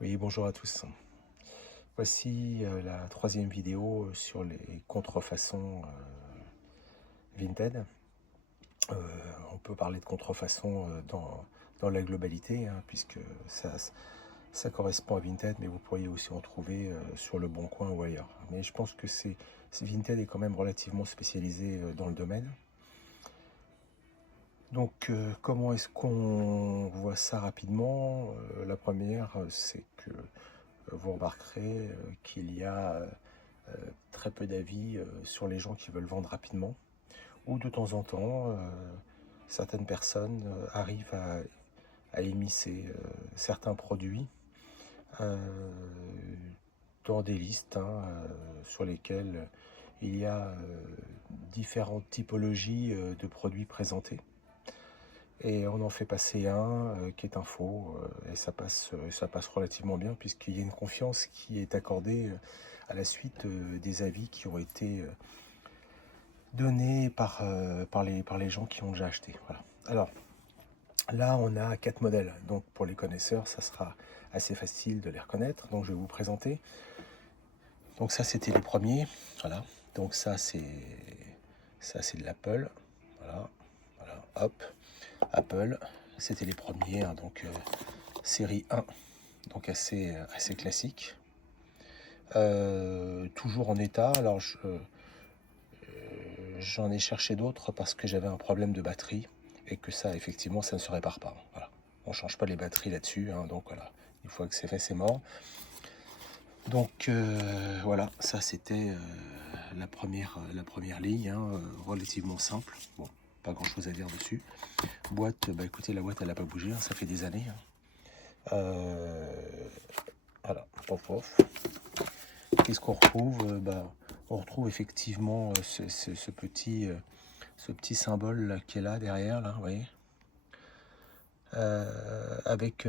Oui, bonjour à tous. Voici la troisième vidéo sur les contrefaçons Vinted. Euh, on peut parler de contrefaçon dans la globalité, hein, puisque ça correspond à Vinted, mais vous pourriez aussi en trouver sur le Bon Coin ou ailleurs. Mais je pense que Vinted est quand même relativement spécialisé dans le domaine. Donc, comment est-ce qu'on voit ça rapidement? La première, c'est que vous remarquerez qu'il y a très peu d'avis sur les gens qui veulent vendre rapidement, ou de temps en temps, certaines personnes arrivent à émisser certains produits euh, dans des listes, hein, sur lesquelles il y a différentes typologies de produits présentés. Et on en fait passer un qui est un faux, et ça passe relativement bien, puisqu'il y a une confiance qui est accordée à la suite des avis qui ont été donnés par les gens qui ont déjà acheté. Voilà. Alors là, on a 4 modèles. Donc pour les connaisseurs, ça sera assez facile de les reconnaître. Donc je vais vous présenter. Donc ça, c'était les premiers. Voilà. Donc ça, c'est de l'Apple. Voilà. Voilà. Hop. Apple. C'était les premiers. Hein, donc série 1. Donc assez classique. Toujours en état. Alors j'en ai cherché d'autres parce que j'avais un problème de batterie et que ça, effectivement, ça ne se répare pas. Voilà. On ne change pas les batteries là-dessus, hein, donc voilà. Une fois que c'est fait, c'est mort. Donc voilà, ça c'était la première ligne, hein, relativement simple. Bon, pas grand-chose à dire dessus. Boîte, bah écoutez, la boîte elle n'a pas bougé, hein, ça fait des années. Hein. Voilà, pof pof. Qu'est-ce qu'on retrouve? On retrouve effectivement ce petit symbole là, qui est là derrière, là, vous voyez, avec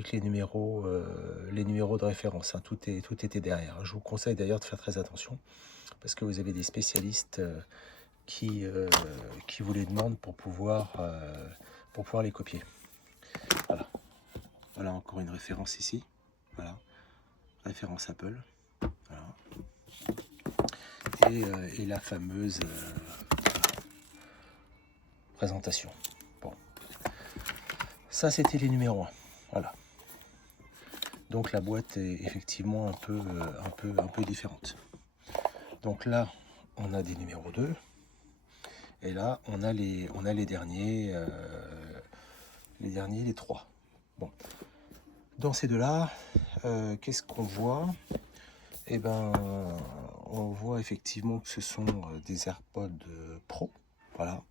les numéros de référence, hein, tout était derrière. Je vous conseille d'ailleurs de faire très attention parce que vous avez des spécialistes qui vous les demandent pour pouvoir les copier. Voilà. Voilà encore une référence ici. Voilà. Référence Apple. Voilà. Et la fameuse présentation. Bon. Ça, c'était les numéros 1. Voilà. Donc la boîte est effectivement un peu différente. Donc là, on a des numéros 2. Et là, on a les derniers, les 3. Bon. Dans ces deux-là, qu'est-ce qu'on voit? Eh ben, on voit effectivement que ce sont des AirPods Pro. Voilà.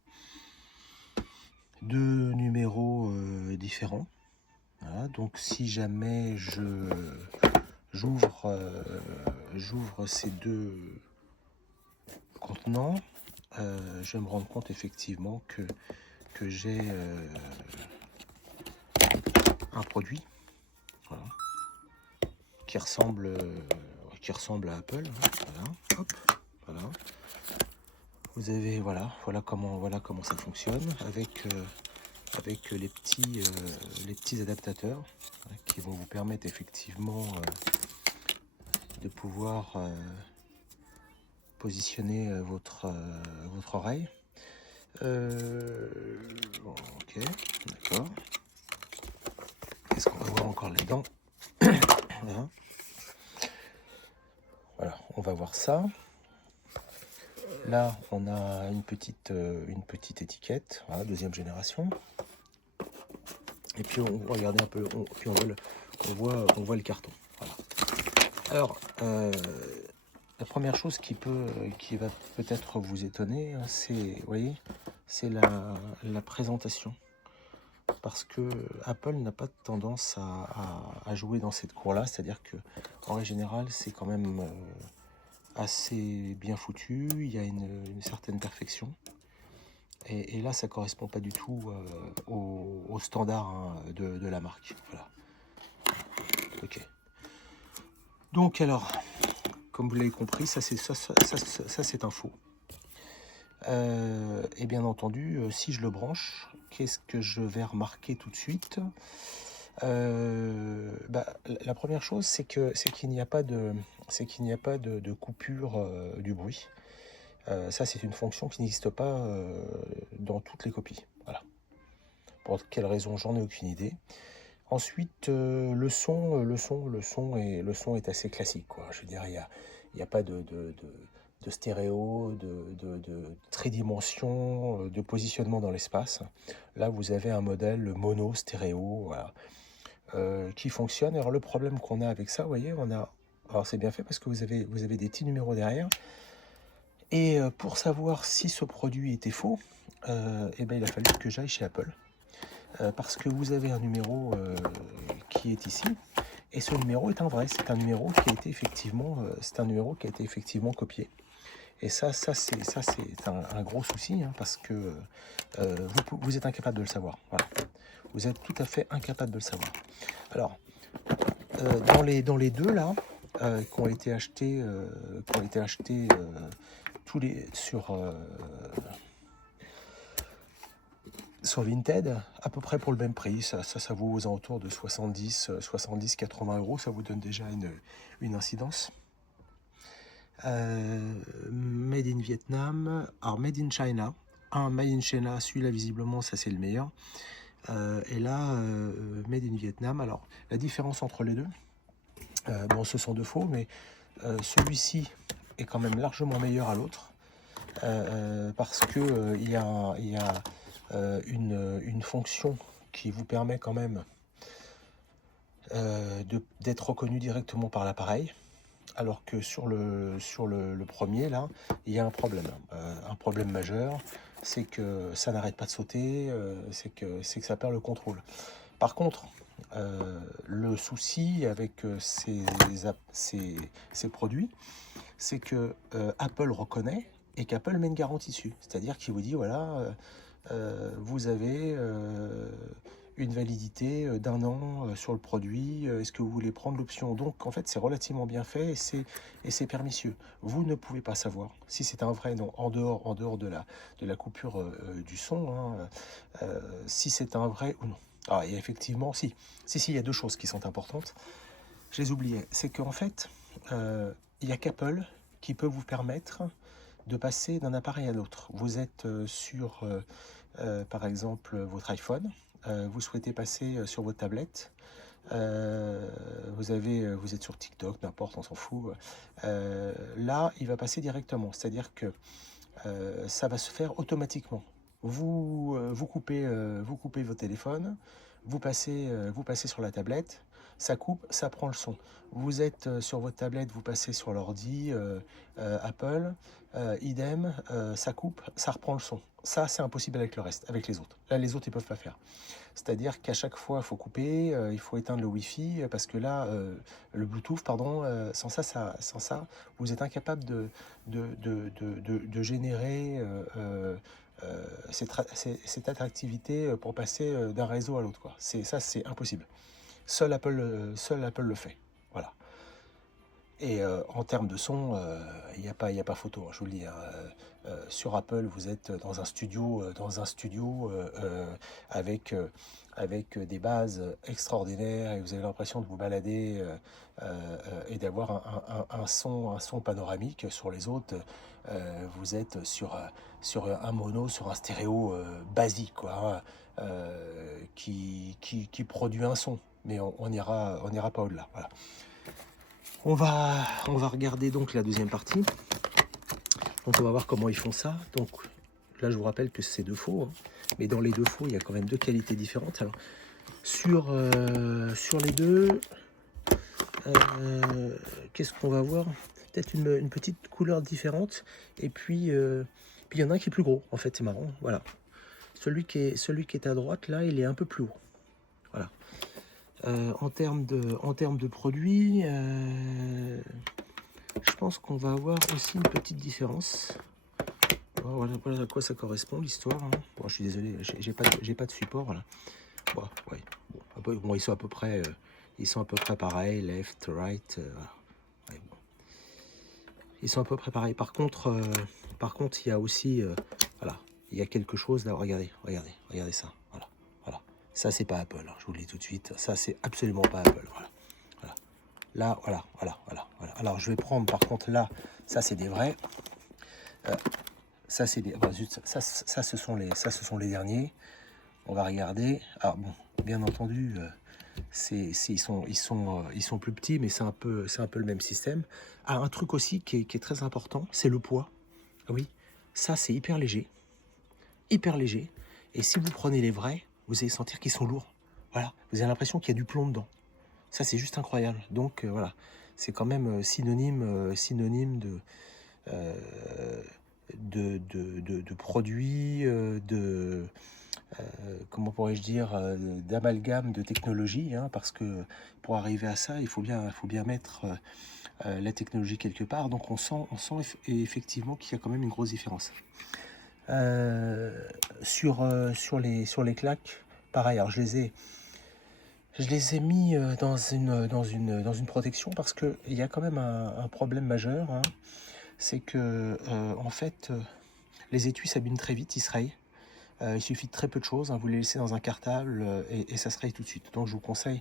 Deux numéros différents. Voilà. Donc si jamais j'ouvre ces deux contenants, je vais me rendre compte effectivement que j'ai un produit, voilà, qui ressemble à Apple. Hein, voilà. Hop, voilà. Vous avez voilà comment ça fonctionne avec les petits adaptateurs, hein, qui vont vous permettre effectivement de pouvoir positionner votre oreille. Ok, d'accord. Qu'est-ce qu'on va voir encore là-dedans? Voilà. Voilà, on va voir ça. Là, on a une petite étiquette, voilà, deuxième génération. Et puis on va regarder un peu, puis on voit le carton. Voilà. Alors, la première chose qui va peut-être vous étonner, c'est, vous voyez, c'est la présentation. Parce que Apple n'a pas tendance à jouer dans cette cour-là, c'est-à-dire que en règle générale, c'est quand même assez bien foutu, il y a une certaine perfection. Et là, ça correspond pas du tout au standard, hein, de la marque. Voilà. Ok. Donc alors, comme vous l'avez compris, ça c'est un faux. Et bien entendu, si je le branche, qu'est-ce que je vais remarquer tout de suite? La première chose, c'est qu'il n'y a pas de coupure du bruit. Ça, c'est une fonction qui n'existe pas dans toutes les copies. Voilà. Pour quelle raison, j'en ai aucune idée. Ensuite, le son est assez classique, quoi. Je veux dire, il y a pas de stéréo, de tridimension, de positionnement dans l'espace. Là, vous avez un modèle mono stéréo, voilà, qui fonctionne. Alors, le problème qu'on a avec ça, vous voyez, alors c'est bien fait parce que vous avez des petits numéros derrière. Et pour savoir si ce produit était faux, eh ben, il a fallu que j'aille chez Apple. Parce que vous avez un numéro qui est ici, et ce numéro est un vrai. C'est un numéro qui a été effectivement copié. Et ça c'est un gros souci, hein, parce que vous êtes incapable de le savoir. Voilà. Vous êtes tout à fait incapable de le savoir. Alors, dans les deux là, qui ont été achetés, tous les sur Vinted, à peu près pour le même prix. Ça vaut aux alentours de 80 euros. Ça vous donne déjà une incidence. Made in Vietnam. Alors, Made in China. Made in China, celui-là, visiblement, ça c'est le meilleur. Et là, Made in Vietnam. Alors, la différence entre les deux, bon, ce sont deux faux, mais celui-ci est quand même largement meilleur à l'autre. Parce que il y a une fonction qui vous permet quand même d'être reconnu directement par l'appareil, alors que sur le premier là, il y a un problème majeur, c'est que ça n'arrête pas de sauter, c'est que ça perd le contrôle. Par contre, le souci avec ces produits, c'est que Apple reconnaît et qu'Apple met une garantie dessus. C'est-à-dire qu'il vous dit, voilà, vous avez une validité d'1 an sur le produit. Est-ce que vous voulez prendre l'option? Donc, en fait, c'est relativement bien fait et c'est permissieux. Vous ne pouvez pas savoir si c'est un vrai non, en dehors de la coupure du son, hein, si c'est un vrai ou non. Alors, et effectivement, si, il y a deux choses qui sont importantes. Je les oubliais. C'est qu'en fait, il n'y a qu'Apple qui peut vous permettre de passer d'un appareil à l'autre. Vous êtes sur, par exemple, votre iPhone. Vous souhaitez passer sur votre tablette. Vous êtes sur TikTok, n'importe, on s'en fout. Là, il va passer directement. C'est-à-dire que ça va se faire automatiquement. Vous coupez votre téléphone, vous passez sur la tablette, ça coupe, ça prend le son. Vous êtes sur votre tablette, vous passez sur l'ordi Apple, idem, ça coupe, ça reprend le son. Ça, c'est impossible avec le reste, avec les autres. Là, les autres, ils peuvent pas faire. C'est-à-dire qu'à chaque fois, il faut couper, il faut éteindre le Wi-Fi, parce que là, le Bluetooth, pardon, sans ça, vous êtes incapable de générer cette attractivité pour passer d'un réseau à l'autre, quoi. Ça, c'est impossible. Seul Apple le fait. Voilà. Et en termes de son, il n'y a pas photo, hein, je vous le dis. Hein. Sur Apple, vous êtes dans un studio, avec des bases extraordinaires, et vous avez l'impression de vous balader et d'avoir un son panoramique. Sur les autres, vous êtes sur un mono, sur un stéréo basique, quoi, hein, qui produit un son, mais on n'ira pas au-delà. Voilà. On va regarder donc la deuxième partie. Donc on va voir comment ils font ça. Donc là, je vous rappelle que c'est deux faux, hein, mais dans les deux faux, il y a quand même deux qualités différentes. Alors sur les deux, qu'est-ce qu'on va voir? Peut-être une petite couleur différente. Et puis il y en a un qui est plus gros. En fait, c'est marrant. Voilà. Celui qui est à droite là, il est un peu plus haut. Voilà. En termes de produits, je pense qu'on va avoir aussi une petite différence. Voilà à quoi ça correspond l'histoire. Hein. Bon, je suis désolé, j'ai pas de support là. Bon, ouais. Bon, ils sont à peu près pareils, left, right. Ouais, bon. Ils sont à peu près pareils. Par contre, il y a aussi, voilà, il y a quelque chose là. Regardez ça. Voilà. Ça, c'est pas Apple, hein, je vous le dis tout de suite. Ça, c'est absolument pas Apple. Voilà. Voilà. Là, voilà. Alors, je vais prendre, par contre, là, ça, c'est des vrais. Ça, c'est des... Bah, zut, ça, ce sont les derniers. On va regarder. Alors, bon, bien entendu, ils sont plus petits, mais c'est un peu le même système. Ah, un truc aussi qui est très important, c'est le poids. Ah oui, ça, c'est hyper léger. Hyper léger. Et si vous prenez les vrais, vous allez sentir qu'ils sont lourds. Voilà, vous avez l'impression qu'il y a du plomb dedans. Ça, c'est juste incroyable. Donc, voilà, c'est quand même synonyme euh, de produits, comment pourrais-je dire, d'amalgame de technologie, hein, parce que pour arriver à ça, il faut bien mettre la technologie quelque part. Donc, on sent effectivement qu'il y a quand même une grosse différence. Sur les claques, pareil, alors je les ai mis dans une protection parce qu'il y a quand même un problème majeur, hein. C'est que, en fait, les étuis s'abîment très vite, ils se rayent. Il suffit de très peu de choses, hein, vous les laissez dans un cartable et ça se raye tout de suite. Donc je vous conseille,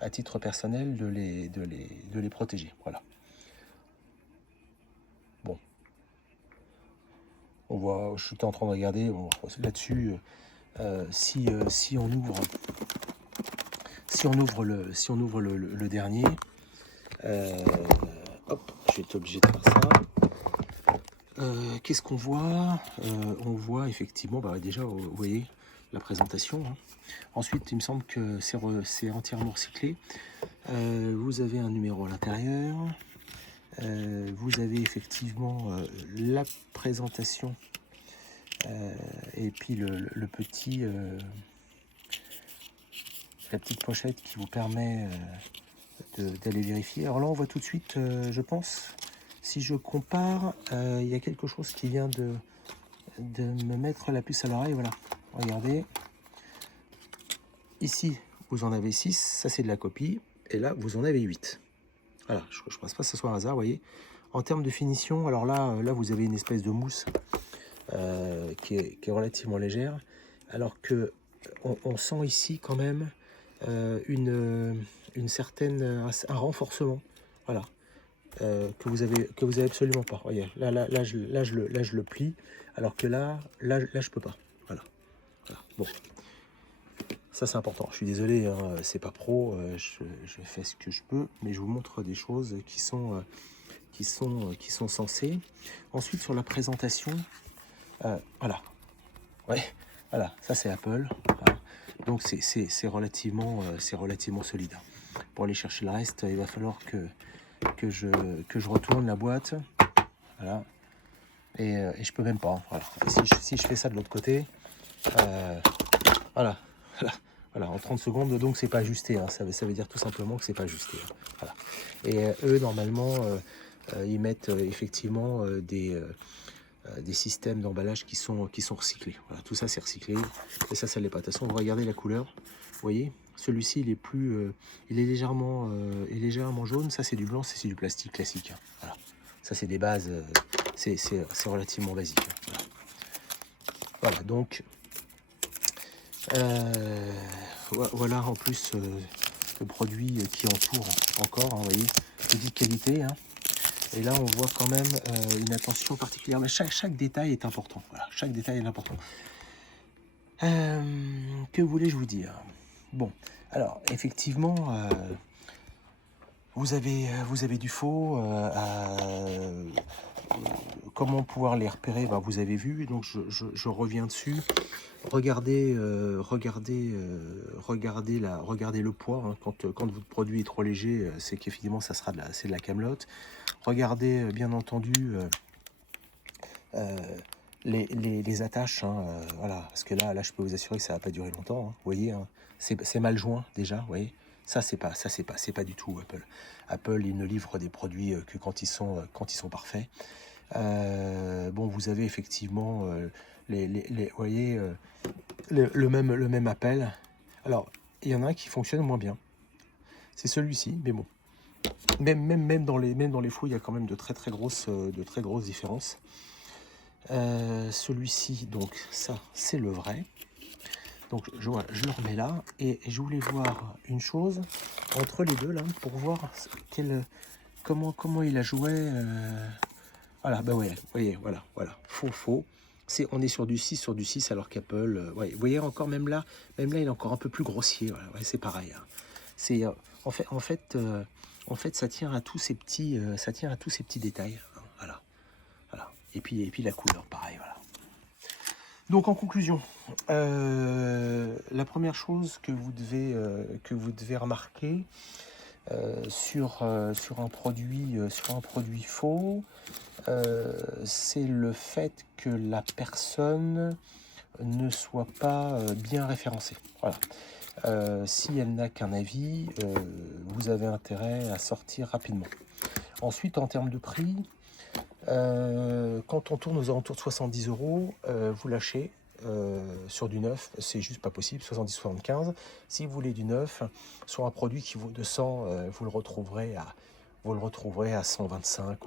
à titre personnel, de les protéger. Voilà. Bon, on voit, je suis en train de regarder là-dessus, si on ouvre le dernier, hop, je vais être obligé de faire ça. Qu'est-ce qu'on voit? On voit effectivement, bah, déjà, vous voyez la présentation, hein. Ensuite, il me semble que c'est entièrement recyclé. Vous avez un numéro à l'intérieur. Vous avez effectivement la présentation et puis le petit, la petite pochette qui vous permet d'aller vérifier. Alors là, on voit tout de suite, je pense, si je compare, il y a quelque chose qui vient de me mettre la puce à l'oreille. Voilà, regardez. Ici, vous en avez 6, ça c'est de la copie, et là, vous en avez 8. Voilà, je ne pense pas que ce soit un hasard, vous voyez. En termes de finition, alors là, vous avez une espèce de mousse qui est relativement légère, alors que on sent ici quand même une certaine, un renforcement, voilà, que vous avez absolument pas. Voyez, là, je le plie, alors que là, je peux pas. Voilà. Bon. Ça, c'est important. Je suis désolé, hein, c'est pas pro, je fais ce que je peux, mais je vous montre des choses qui sont sensées. Ensuite, sur la présentation, voilà. Ouais, voilà, ça c'est Apple, hein. Donc c'est relativement solide. Pour aller chercher le reste, il va falloir que je retourne la boîte. Voilà. Et je peux même pas, hein, voilà. Si je fais ça de l'autre côté, voilà. Voilà, en 30 secondes, donc c'est pas ajusté, hein. Ça veut dire tout simplement que c'est pas ajusté, hein. Voilà. Et eux, normalement, ils mettent effectivement des systèmes d'emballage qui sont recyclés. Voilà, tout ça c'est recyclé, et ça l'est pas. De toute façon, vous regardez la couleur, vous voyez, celui-ci il est plus, il est légèrement jaune. Ça c'est du blanc, c'est du plastique classique, hein. Voilà, ça c'est des bases, c'est relativement basique, hein. Voilà, donc voilà en plus le produit qui entoure encore, hein, vous voyez, petite qualité, hein. Et là, on voit quand même une attention particulière. Mais chaque détail est important. Voilà, chaque détail est important. Que voulais-je vous dire? Bon, alors, effectivement, vous avez du faux. Comment pouvoir les repérer? Ben, vous avez vu, donc je reviens dessus. Regardez le poids, hein. Quand votre produit est trop léger, c'est qu'effectivement c'est de la camelote. Regardez bien entendu les attaches, hein, voilà, parce que là je peux vous assurer que ça va pas durer longtemps, hein. Vous voyez, hein, c'est mal joint déjà, vous voyez. Ça c'est pas du tout Apple. Apple, il ne livre des produits que quand ils sont parfaits. Bon, vous avez effectivement vous voyez, le même appel. Alors, il y en a un qui fonctionne moins bien. C'est celui-ci, mais bon. Même dans les faux, il y a quand même de très grosses différences. Celui-ci, donc ça, c'est le vrai. Donc voilà, je le remets là et je voulais voir une chose entre les deux là pour voir comment il a joué. Voilà, ben ouais, vous voyez, voilà, faux. On est sur du 6 alors qu'Apple, ouais, vous voyez encore même là il est encore un peu plus grossier. Voilà, ouais, c'est pareil. Hein. C'est en fait, en fait, en fait, ça tient à tous ces petits, détails. Hein, voilà. Et puis la couleur, pareil, voilà. Donc en conclusion, la première chose que vous devez remarquer sur un produit faux, c'est le fait que la personne ne soit pas bien référencée. Voilà. Si elle n'a qu'un avis, vous avez intérêt à sortir rapidement. Ensuite, en termes de prix, quand on tourne aux alentours de 70 euros, vous lâchez sur du neuf, c'est juste pas possible, 70-75. Si vous voulez du neuf, sur un produit qui vaut 200, vous le retrouverez à 125,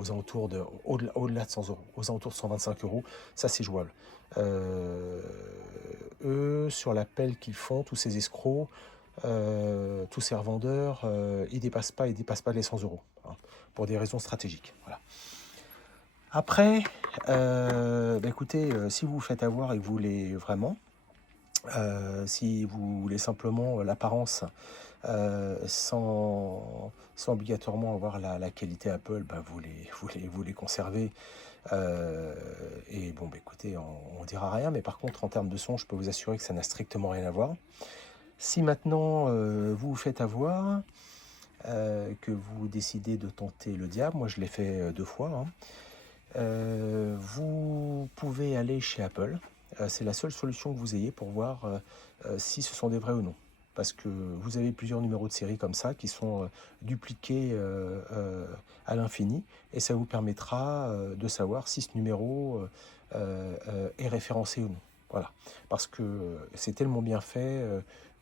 au-delà de 100 euros, aux alentours de 125 euros, ça c'est jouable. Eux, sur l'appel qu'ils font, tous ces escrocs, tous ces revendeurs, ils dépassent pas les 100 euros, hein, pour des raisons stratégiques. Voilà. Après, écoutez, si vous vous faites avoir et que vous voulez vraiment, si vous voulez simplement l'apparence sans obligatoirement avoir la qualité Apple, vous les conservez. Et bon, écoutez, on dira rien, mais par contre, en termes de son, je peux vous assurer que ça n'a strictement rien à voir. Si maintenant vous vous faites avoir, que vous décidez de tenter le diable, moi je l'ai fait 2 fois, hein, vous pouvez aller chez Apple. C'est la seule solution que vous ayez pour voir si ce sont des vrais ou non. Parce que vous avez plusieurs numéros de série comme ça qui sont dupliqués à l'infini. Et ça vous permettra de savoir si ce numéro est référencé ou non. Voilà. Parce que c'est tellement bien fait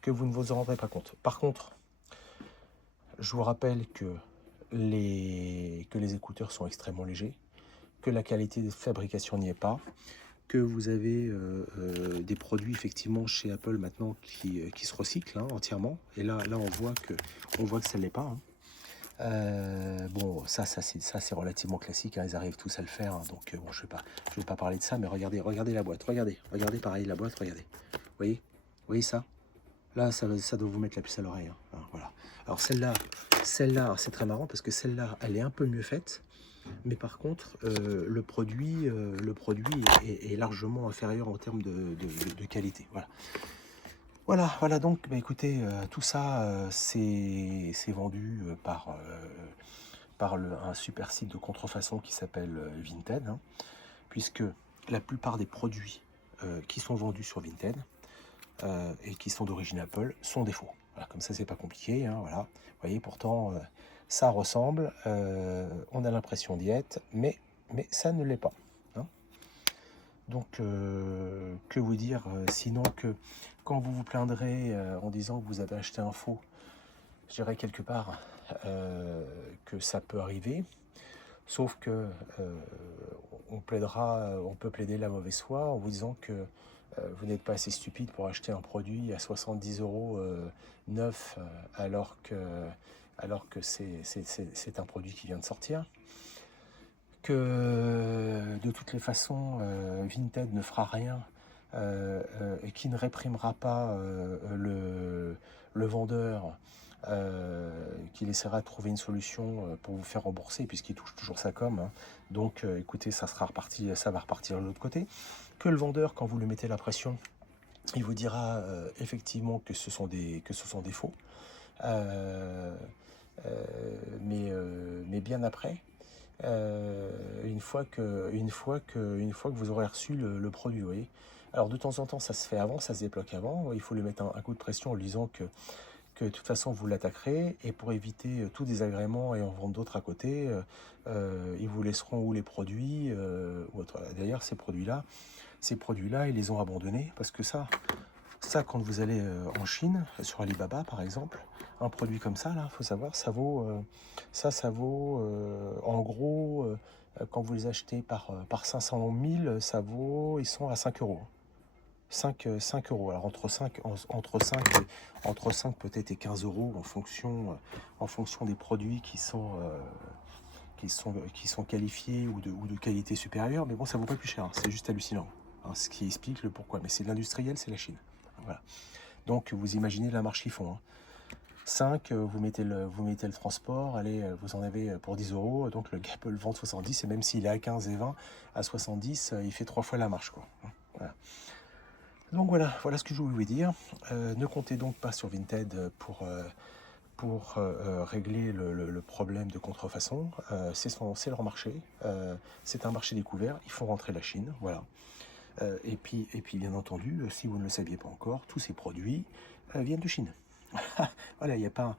que vous ne vous en rendrez pas compte. Par contre, je vous rappelle que les écouteurs sont extrêmement légers, que la qualité de fabrication n'y est pas, que vous avez des produits effectivement chez Apple maintenant qui se recyclent hein, entièrement. Et là on voit que ça ne l'est pas. Hein. Bon, ça c'est relativement classique. Hein, ils arrivent tous à le faire. Hein, donc bon, je vais pas parler de ça, mais regardez la boîte. Regardez pareil la boîte. Regardez. Vous voyez ça? Là, ça doit vous mettre la puce à l'oreille. Hein. Alors, voilà. Alors celle-là, c'est très marrant parce que celle-là, elle est un peu mieux faite. Mais par contre, le produit est largement inférieur en termes de qualité. Voilà donc, écoutez, tout ça, c'est vendu par un super site de contrefaçon qui s'appelle Vinted, hein, puisque la plupart des produits qui sont vendus sur Vinted et qui sont d'origine Apple sont des faux. Voilà, comme ça, c'est pas compliqué. Hein, voilà. Vous voyez, pourtant, ça ressemble. On a l'impression d'y être, mais ça ne l'est pas. Hein. Donc, que vous dire sinon que quand vous vous plaindrez en disant que vous avez acheté un faux, je dirais quelque part que ça peut arriver. Sauf que on peut plaider la mauvaise foi en vous disant que vous n'êtes pas assez stupide pour acheter un produit à 70 euros neuf alors que c'est un produit qui vient de sortir. Que de toutes les façons, Vinted ne fera rien et qui ne réprimera pas le vendeur. Qu'il essaiera de trouver une solution pour vous faire rembourser puisqu'il touche toujours sa com. Hein. Donc écoutez, ça va repartir de l'autre côté. Que le vendeur, quand vous lui mettez la pression, il vous dira effectivement que ce sont des faux. Mais bien après, une fois que vous aurez reçu le produit, vous voyez. Alors de temps en temps, ça se fait avant, ça se débloque avant. Il faut lui mettre un coup de pression en lui disant que de toute façon vous l'attaquerez et pour éviter tout désagrément et en vendre d'autres à côté, ils vous laisseront où les produits. D'ailleurs, ces produits-là, ils les ont abandonnés parce que ça quand vous allez en Chine, sur Alibaba par exemple, un produit comme ça, là, faut savoir, ça vaut, en gros, quand vous les achetez par 500 000, ils sont à 5 euros. 5 euros. Alors entre 5 peut-être et 15 euros en fonction des produits qui sont qualifiés ou de qualité supérieure. Mais bon, ça vaut pas plus cher, hein. C'est juste hallucinant, hein, ce qui explique le pourquoi. Mais c'est l'industriel, c'est la Chine. Voilà. Donc vous imaginez la marche qu'ils font, hein. 5, vous mettez le transport, allez, vous en avez pour 10 euros, donc le gars peut le vendre 70, et même s'il est à 15 et 20, à 70, il fait 3 fois la marche, quoi. Voilà. Donc voilà ce que je voulais vous dire. Ne comptez donc pas sur Vinted pour régler le problème de contrefaçon. C'est leur marché, c'est un marché découvert, ils font rentrer la Chine, voilà. Et puis bien entendu, si vous ne le saviez pas encore, tous ces produits viennent de Chine. Voilà, il n'y a pas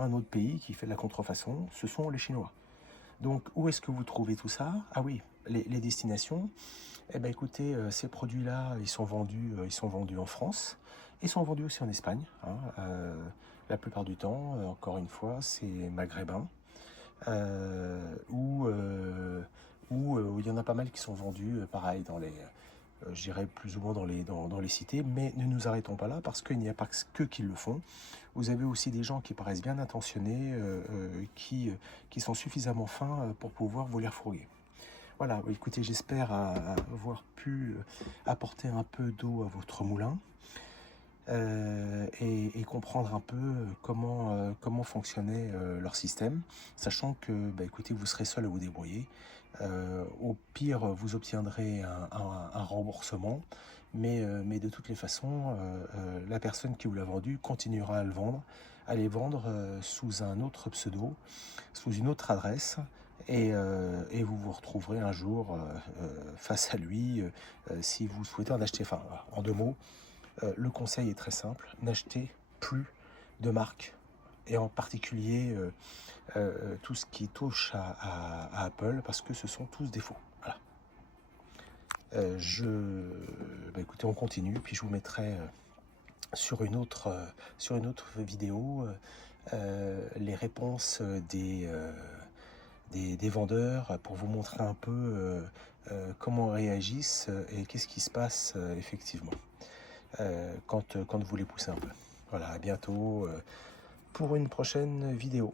un autre pays qui fait de la contrefaçon, ce sont les Chinois. Donc, où est-ce que vous trouvez tout ça? Ah oui, les destinations. Eh bien, écoutez, ces produits-là, ils sont vendus en France. Ils sont vendus aussi en Espagne, hein. La plupart du temps, encore une fois, c'est maghrébin. Où il y en a pas mal qui sont vendus, pareil, je dirais plus ou moins dans les cités, mais ne nous arrêtons pas là parce qu'il n'y a pas que qui le font. Vous avez aussi des gens qui paraissent bien intentionnés, qui sont suffisamment fins pour pouvoir vous les refourguer. Voilà, écoutez, j'espère avoir pu apporter un peu d'eau à votre moulin, et comprendre un peu comment fonctionnait leur système, sachant que, bah, écoutez, vous serez seul à vous débrouiller. Au pire, vous obtiendrez un remboursement, mais de toutes les façons, la personne qui vous l'a vendu continuera à les vendre sous un autre pseudo, sous une autre adresse, et vous vous retrouverez un jour face à lui si vous souhaitez en acheter. Enfin, en 2 mots, le conseil est très simple, n'achetez plus de marques, et en particulier tout ce qui touche à Apple, parce que ce sont tous des faux. Voilà. Écoutez, on continue, puis je vous mettrai sur une autre vidéo les réponses des vendeurs pour vous montrer un peu comment ils réagissent et qu'est-ce qui se passe effectivement quand vous les poussez un peu. Voilà, à bientôt pour une prochaine vidéo.